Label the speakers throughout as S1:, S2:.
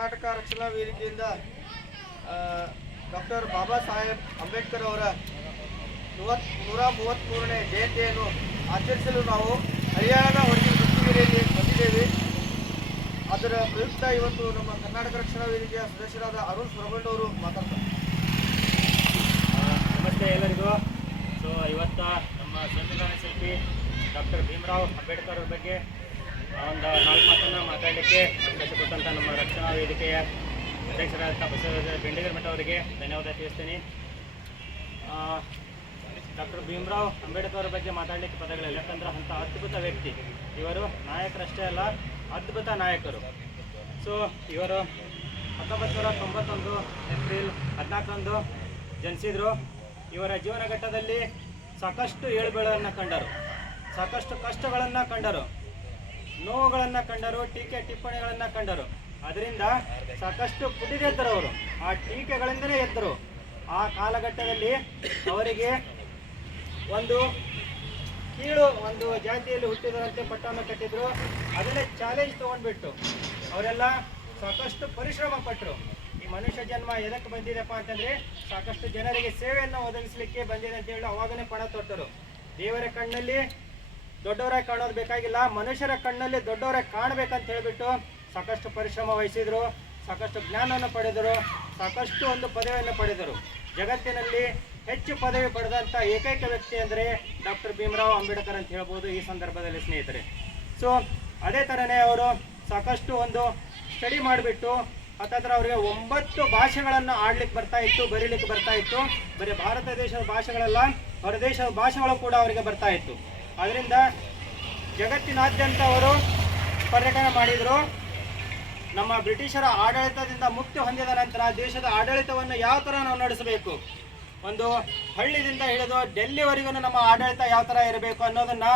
S1: ಕರ್ನಾಟಕ ರಕ್ಷಣಾ ವೇದಿಕೆಯಿಂದ ಡಾಕ್ಟರ್ ಬಾಬಾ ಸಾಹೇಬ್ ಅಂಬೇಡ್ಕರ್ ಅವರ ಮೂವತ್ ನೂರ ಮೂವತ್ತ್ಮೂರನೇ ಜಯಂತಿಯನ್ನು ಆಚರಿಸಲು ನಾವು ಹರಿಯಾಣ ಹೊರಗಿನ ಕೃಷ್ಣಗಿರಿಯಲ್ಲಿ ಬಂದಿದ್ದೇವೆ. ಅದರ ಪ್ರಯುಕ್ತ ಇವತ್ತು ನಮ್ಮ ಕರ್ನಾಟಕ ರಕ್ಷಣಾ ವೇದಿಕೆಯ ಸದಸ್ಯರಾದ ಅರುಣ್ ಸುರಗೊಂಡ್ ಅವರು ಮಾತಾಡ್ತಾರೆ
S2: ನಮಸ್ತೆ ಎಲ್ಲರಿಗೂ. ಸೊ, ಇವತ್ತು ನಮ್ಮ ಸಂವಿಧಾನ ಶಿಲ್ಪಿ ಡಾಕ್ಟರ್ ಭೀಮರಾವ್ ಅಂಬೇಡ್ಕರ್ ಅವ್ರ ಬಗ್ಗೆ ಒಂದು ನಾಲ್ಕು ಮಾತನ್ನು ಮಾತಾಡಲಿಕ್ಕೆ ಅವಕಾಶ ಕೊಟ್ಟಂಥ ನಮ್ಮ ರಕ್ಷಣಾ ವೇದಿಕೆಯ ಅಧ್ಯಕ್ಷರಾದ ಬಸವರಾಜ ಬೆಂಡಿಗರ್ ಮಠ ಅವರಿಗೆ ಧನ್ಯವಾದ ತಿಳಿಸ್ತೀನಿ. ಡಾಕ್ಟರ್ ಭೀಮರಾವ್ ಅಂಬೇಡ್ಕರ್ ಅವರ ಬಗ್ಗೆ ಮಾತಾಡಲಿಕ್ಕೆ ಪದಗಳಿಲ್ಲ. ಯಾಕಂದ್ರೆ ಅಂಥ ಅದ್ಭುತ ವ್ಯಕ್ತಿ. ಇವರು ನಾಯಕರಷ್ಟೇ ಅಲ್ಲ, ಅದ್ಭುತ ನಾಯಕರು. ಸೊ ಇವರು ಹತ್ತೊಂಬತ್ತು ನೂರ ತೊಂಬತ್ತೊಂದು ಏಪ್ರಿಲ್ ಹದಿನಾಲ್ಕರಂದು ಜನಿಸಿದರು. ಇವರ ಜೀವನ ಘಟ್ಟದಲ್ಲಿ ಸಾಕಷ್ಟು ಏಳುಬೀಳನ್ನು ಕಂಡರು. ಸಾಕಷ್ಟು ಕಷ್ಟಗಳನ್ನು ಕಂಡರು. ನೋವುಗಳನ್ನು ಕಂಡರು, ಟೀಕೆ ಟಿಪ್ಪಣಿಗಳನ್ನು ಕಂಡರು. ಅದರಿಂದ ಸಾಕಷ್ಟು ಪುಟಿದೆದ್ದರು ಅವರು. ಆ ಟೀಕೆಗಳಿಂದಲೇ ಎದ್ದರು. ಆ ಕಾಲಘಟ್ಟದಲ್ಲಿ ಅವರಿಗೆ ಒಂದು ಕೀಳು ಒಂದು ಜಾತಿಯಲ್ಲಿ ಹುಟ್ಟಿದರಂತೆ ಪಟ್ಟವನ್ನು ಕಟ್ಟಿದ್ರು. ಅದನ್ನೇ ಚಾಲೆಂಜ್ ತಗೊಂಡ್ಬಿಟ್ಟು ಅವರೆಲ್ಲ ಸಾಕಷ್ಟು ಪರಿಶ್ರಮ ಪಟ್ಟರು ಈ ಮನುಷ್ಯ ಜನ್ಮ ಎದಕ್ಕೆ ಬಂದಿದೆಪ್ಪ ಅಂತಂದ್ರೆ ಸಾಕಷ್ಟು ಜನರಿಗೆ ಸೇವೆಯನ್ನು ಒದಗಿಸಲಿಕ್ಕೆ ಬಂದಿದೆ ಅಂತ ಹೇಳಿ ಅವಾಗನೇ ಪಣ ತೊಟ್ಟರು. ದೇವರ ಕಣ್ಣಲ್ಲಿ ದೊಡ್ಡವರಾಗಿ ಕಾಣೋದು ಬೇಕಾಗಿಲ್ಲ, ಮನುಷ್ಯರ ಕಣ್ಣಲ್ಲಿ ದೊಡ್ಡವರಾಗಿ ಕಾಣಬೇಕಂತ ಹೇಳಿಬಿಟ್ಟು ಸಾಕಷ್ಟು ಪರಿಶ್ರಮ ವಹಿಸಿದರು, ಸಾಕಷ್ಟು ಜ್ಞಾನವನ್ನು ಪಡೆದರು, ಸಾಕಷ್ಟು ಒಂದು ಪದವಿಯನ್ನು ಪಡೆದರು. ಜಗತ್ತಿನಲ್ಲಿ ಹೆಚ್ಚು ಪದವಿ ಪಡೆದಂಥ ಏಕೈಕ ವ್ಯಕ್ತಿ ಅಂದರೆ ಡಾಕ್ಟರ್ ಭೀಮರಾವ್ ಅಂಬೇಡ್ಕರ್ ಅಂತ ಹೇಳ್ಬೋದು ಈ ಸಂದರ್ಭದಲ್ಲಿ ಸ್ನೇಹಿತರೆ. ಸೊ ಅದೇ ಥರನೇ ಅವರು ಸಾಕಷ್ಟು ಒಂದು ಸ್ಟಡಿ ಮಾಡಿಬಿಟ್ಟು, ಹತ್ತತ್ರ ಅವರಿಗೆ ಒಂಬತ್ತು ಭಾಷೆಗಳನ್ನು ಆಡ್ಲಿಕ್ಕೆ ಬರ್ತಾ ಇತ್ತು, ಬರೀಲಿಕ್ಕೆ ಬರ್ತಾ ಇತ್ತು. ಬರೀ ಭಾರತ ದೇಶದ ಭಾಷೆಗಳಲ್ಲ ಹೊರದೇಶದ ಭಾಷೆಗಳು ಕೂಡ ಅವರಿಗೆ ಬರ್ತಾ ಇತ್ತು. ಅದರಿಂದ ಜಗತ್ತಿನಾದ್ಯಂತ ಅವರು ಪರ್ಯಟನ ಮಾಡಿದರು. ನಮ್ಮ ಬ್ರಿಟಿಷರ ಆಡಳಿತದಿಂದ ಮುಕ್ತಿ ಹೊಂದಿದ ನಂತರ ದೇಶದ ಆಡಳಿತವನ್ನು ಯಾವ ಥರ ನಾವು ನಡೆಸಬೇಕು? ಒಂದು ಹಳ್ಳಿದಿಂದ ಹಿಡಿದು ಡೆಲ್ಲಿವರೆಗೂ ನಮ್ಮ ಆಡಳಿತ ಯಾವ ಥರ ಇರಬೇಕು ಅನ್ನೋದನ್ನ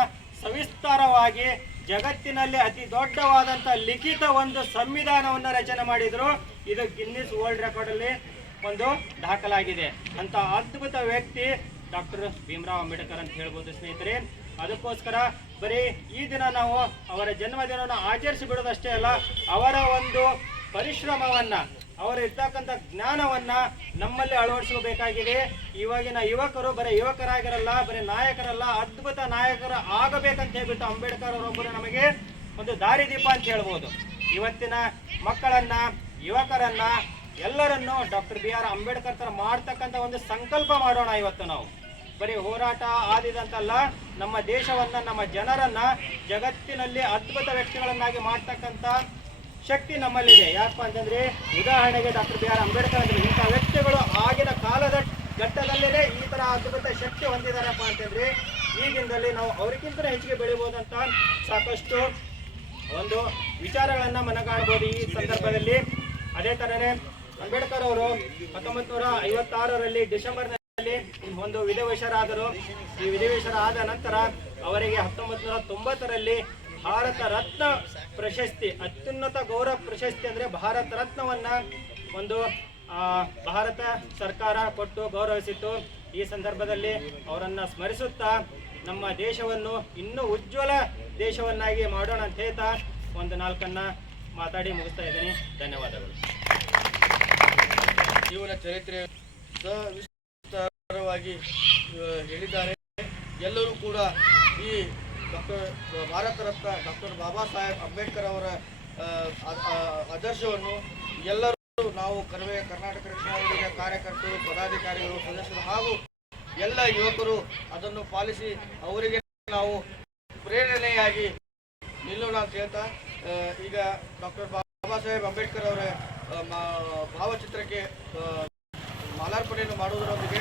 S2: ಸವಿಸ್ತಾರವಾಗಿ ಜಗತ್ತಿನಲ್ಲಿ ಅತಿ ದೊಡ್ಡವಾದಂಥ ಲಿಖಿತ ಒಂದು ಸಂವಿಧಾನವನ್ನು ರಚನೆ ಮಾಡಿದರು. ಇದು ಗಿನ್ನಿಸ್ ವರ್ಲ್ಡ್ ರೆಕಾರ್ಡಲ್ಲಿ ಒಂದು ದಾಖಲಾಗಿದೆ. ಅಂತ ಅದ್ಭುತ ವ್ಯಕ್ತಿ ಡಾಕ್ಟರ್ ಭೀಮರಾವ್ ಅಂಬೇಡ್ಕರ್ ಅಂತ ಹೇಳ್ಬೋದು ಸ್ನೇಹಿತರೆ. ಅದಕ್ಕೋಸ್ಕರ ಬರೀ ಈ ದಿನ ನಾವು ಅವರ ಜನ್ಮದಿನವನ್ನು ಆಚರಿಸಿ ಬಿಡೋದಷ್ಟೇ ಅಲ್ಲ, ಅವರ ಒಂದು ಪರಿಶ್ರಮವನ್ನ, ಅವರು ಇರ್ತಕ್ಕಂಥ ಜ್ಞಾನವನ್ನ ನಮ್ಮಲ್ಲಿ ಅಳವಡಿಸಬೇಕಾಗಿದೆ ಇವಾಗಿನ ಯುವಕರು ಬರೀ ಯುವಕರಾಗಿರಲ್ಲ, ಬರೀ ನಾಯಕರಲ್ಲ, ಅದ್ಭುತ ನಾಯಕರು ಆಗಬೇಕಂತ ಹೇಳ್ಬಿಟ್ಟು ಅಂಬೇಡ್ಕರ್ ಅವರೊಬ್ಬರು ನಮಗೆ ಒಂದು ದಾರಿದೀಪ ಅಂತ ಹೇಳ್ಬೋದು. ಇವತ್ತಿನ ಮಕ್ಕಳನ್ನ, ಯುವಕರನ್ನ ಎಲ್ಲರನ್ನು ಡಾಕ್ಟರ್ ಬಿ ಆರ್ ಅಂಬೇಡ್ಕರ್ ತರ ಮಾಡ್ತಕ್ಕಂಥ ಒಂದು ಸಂಕಲ್ಪ ಮಾಡೋಣ ಇವತ್ತು ನಾವು. ಬರೀ ಹೋರಾಟ ಆದಿದಂತಲ್ಲ, ನಮ್ಮ ದೇಶವನ್ನ, ನಮ್ಮ ಜನರನ್ನ ಜಗತ್ತಿನಲ್ಲಿ ಅದ್ಭುತ ವ್ಯಕ್ತಿಗಳನ್ನಾಗಿ ಮಾಡ್ತಕ್ಕಂಥ ಶಕ್ತಿ ನಮ್ಮಲ್ಲಿದೆ. ಯಾಕಪ್ಪ ಅಂತಂದ್ರೆ, ಉದಾಹರಣೆಗೆ ಡಾಕ್ಟರ್ ಬಿ ಆರ್ ಅಂಬೇಡ್ಕರ್ ಅಂದ್ರೆ ಇಂಥ ವ್ಯಕ್ತಿಗಳು ಆಗಿನ ಕಾಲದ ಘಟ್ಟದಲ್ಲೇ ಈ ತರ ಅದ್ಭುತ ಶಕ್ತಿ ಹೊಂದಿದಾರಪ್ಪ ಅಂತಂದ್ರೆ, ಈಗಿಂದಲ್ಲಿ ನಾವು ಅವರಿಗಿಂತ ಹೆಚ್ಚಿಗೆ ಬೆಳಿಬೋದಂತ ಸಾಕಷ್ಟು ಒಂದು ವಿಚಾರಗಳನ್ನ ಮನಗಾಣಬಹುದು ಈ ಸಂದರ್ಭದಲ್ಲಿ. ಅದೇ ತರನೇ ಅಂಬೇಡ್ಕರ್ ಅವರು ಹತ್ತೊಂಬತ್ತು ನೂರ ಐವತ್ತಾರರಲ್ಲಿ ಡಿಸೆಂಬರ್ನಲ್ಲಿ ಒಂದು ವಿಧಿವಶರಾದರು. ಈ ವಿಧಿವಶರಾದ ನಂತರ ಅವರಿಗೆ ಹತ್ತೊಂಬತ್ತು ನೂರ ತೊಂಬತ್ತರಲ್ಲಿ ಭಾರತ ರತ್ನ ಪ್ರಶಸ್ತಿ, ಅತ್ಯುನ್ನತ ಗೌರವ ಪ್ರಶಸ್ತಿ ಅಂದ್ರೆ ಭಾರತ ರತ್ನವನ್ನ ಒಂದು ಭಾರತ ಸರ್ಕಾರ ಕೊಟ್ಟು ಗೌರವಿಸಿತ್ತು. ಈ ಸಂದರ್ಭದಲ್ಲಿ ಅವರನ್ನ ಸ್ಮರಿಸುತ್ತಾ ನಮ್ಮ ದೇಶವನ್ನು ಇನ್ನೂ ಉಜ್ವಲ ದೇಶವನ್ನಾಗಿ ಮಾಡೋಣ ಅಂತ ಹೇಳ್ತಾ ಒಂದು ನಾಲ್ಕನ್ನ ಮಾತಾಡಿ ಮುಗಿಸ್ತಾ ಇದ್ದೀನಿ. ಧನ್ಯವಾದಗಳು.
S1: ಜೀವನ ಚರಿತ್ರೆ. ಹೇಳಿದ್ದಾರೆ. ಎಲ್ಲರೂ ಕೂಡ ಈ ಡಾಕ್ಟರ್, ಭಾರತ ರತ್ನ ಡಾಕ್ಟರ್ ಬಾಬಾ ಸಾಹೇಬ್ ಅಂಬೇಡ್ಕರ್ ಅವರ ಆದರ್ಶವನ್ನು ಎಲ್ಲರೂ ನಾವು ಕರವೇ ಕರ್ನಾಟಕ ರಕ್ಷಣಾ ಕಾರ್ಯಕರ್ತರು, ಪದಾಧಿಕಾರಿಗಳು, ಸದಸ್ಯರು ಹಾಗೂ ಎಲ್ಲ ಯುವಕರು ಅದನ್ನು ಪಾಲಿಸಿ ಅವರಿಗೆ ನಾವು ಪ್ರೇರಣೆಯಾಗಿ ನಿಲ್ಲೋಣ ಅಂತ ಹೇಳ್ತಾ ಈಗ ಡಾಕ್ಟರ್ ಬಾಬಾ ಸಾಹೇಬ್ ಅಂಬೇಡ್ಕರ್ ಅವರ ಭಾವಚಿತ್ರಕ್ಕೆ ಮಾಲಾರ್ಪಣೆಯನ್ನು ಮಾಡುವುದರೊಂದಿಗೆ